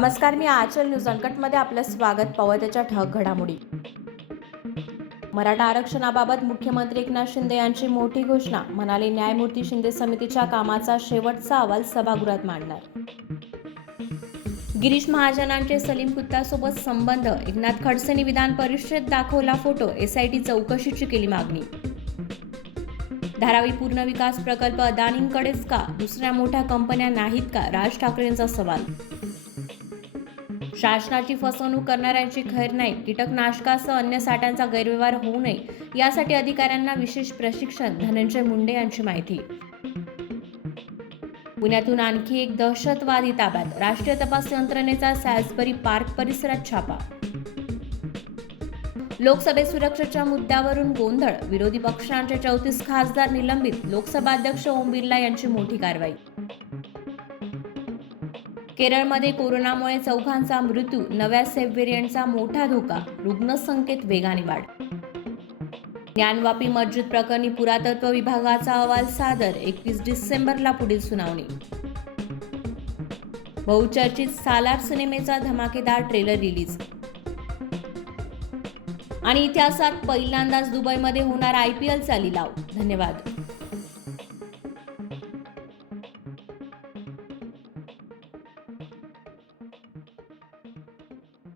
नमस्कार, मी आचल न्यूज अनकटमध्ये आपलं स्वागत. पावत्याच्या ठळक घडामोडी. मराठा आरक्षणाबाबत मुख्यमंत्री एकनाथ शिंदे यांची मोठी घोषणा. म्हणाले, न्यायमूर्ती शिंदे समितीच्या कामाचा शेवटचा अहवाल सभागृहात मांडणार. गिरीश महाजनांचे सलीम कुत्तासोबत संबंध. एकनाथ खडसेंनी विधान परिषदेत दाखवला फोटो. एसआयटी चौकशीची केली मागणी. धारावी पूर्ण विकास प्रकल्प अदानींकडेच का? दुसऱ्या मोठ्या कंपन्या नाहीत का? राज ठाकरेंचा सवाल. शासनाची फसवणूक करणाऱ्यांची खैर नाही. कीटकनाशकासह अन्य साठ्यांचा गैरव्यवहार होऊ नये यासाठी अधिकाऱ्यांना विशेष प्रशिक्षण. धनंजय मुंडे यांची माहिती. पुण्यातून आणखी एक दहशतवादी ताब्यात. राष्ट्रीय तपास यंत्रणेचा सॅल्सबरी पार्क परिसरात छापा. लोकसभेत सुरक्षेच्या मुद्द्यावरून गोंधळ. विरोधी पक्षांचे 34 खासदार निलंबित. लोकसभा अध्यक्ष ओम बिर्ला यांची मोठी कारवाई. केरळमध्ये कोरोनामुळे चौघांचा मृत्यू. नव्या सेफ व्हेरियंटचा मोठा धोका. रुग्णसंख्येत वेगाने वाढ. ज्ञानवापी मस्जिद प्रकरणी पुरातत्व विभागाचा अहवाल सादर. 21 डिसेंबरला पुढील सुनावणी. बहुचर्चित सालार सिनेमेचा धमाकेदार ट्रेलर रिलीज. आणि इतिहासात पहिल्यांदाच दुबईमध्ये होणार IPLचा लिलाव. धन्यवाद.